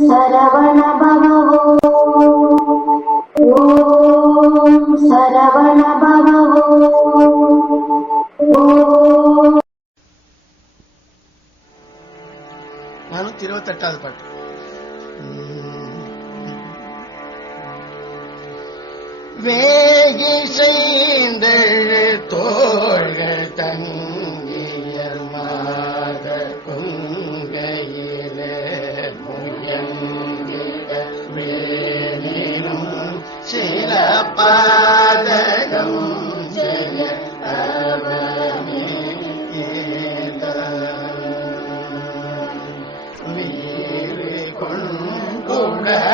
சரவண பவோ ஓம் சரவண பவோ நானூத்தி இருபத்தி பாட்டு வேகி செய்த தோள்கள் தங்கியர்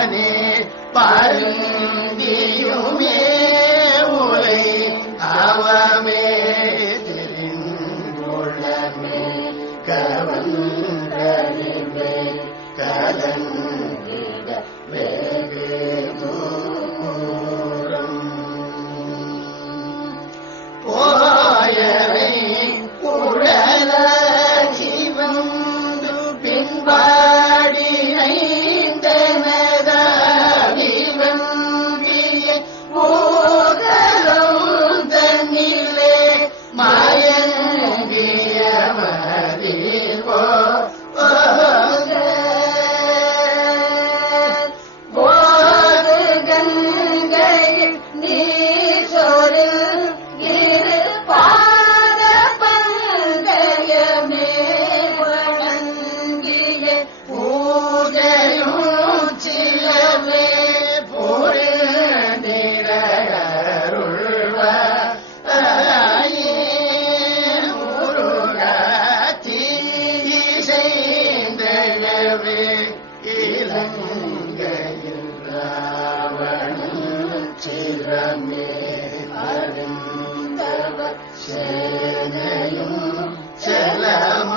கொண்டுடனே பருந்தியுமே உரை அவமே தெரிந்துள்ளமே. கவன் கலன் செய்தவே இலங்கையில் ராவணன் சிரமே அறிந்தவ சேனையும் செலமாட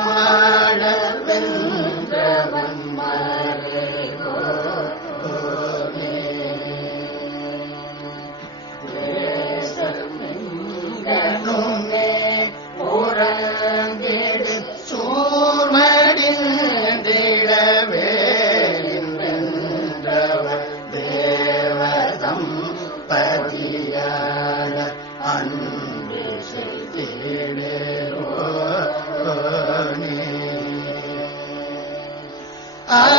I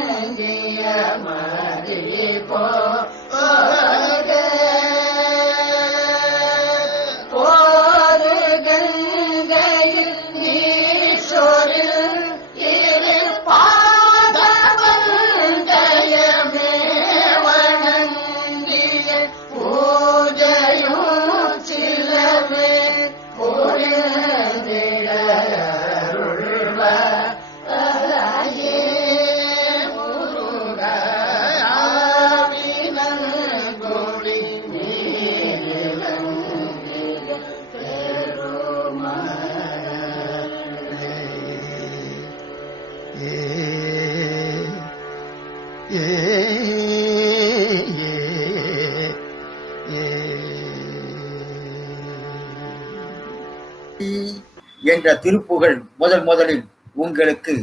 என்ற திருப்புகழ் முதல் முதலில் உங்களுக்கு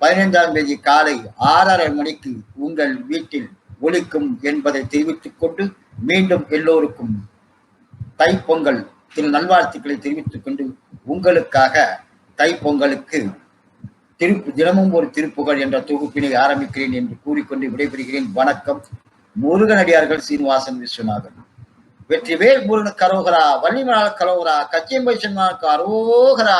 பதினைந்தாம் தேதி காலை ஆறரை மணிக்கு உங்கள் வீட்டில் ஒழிக்கும் என்பதை தெரிவித்துக் கொண்டு மீண்டும் எல்லோருக்கும் தைப்பொங்கல் திரு நல்வாழ்த்துக்களை தெரிவித்துக் கொண்டு உங்களுக்காக தைப்பொங்கலுக்கு திருப்பு தினமும் ஒரு திருப்புகழ் என்ற தொகுப்பினை ஆரம்பிக்கிறேன் என்று கூறிக்கொண்டு விடைபெறுகிறேன். வணக்கம். முருகனடியார்கள் சீனிவாசன் விஸ்வநாதன். வெற்றிவேல் முருகன் கரோகரா வள்ளிமலால் கரோகரா கச்சியம்பை சொன்னாருக்கு அரோகரா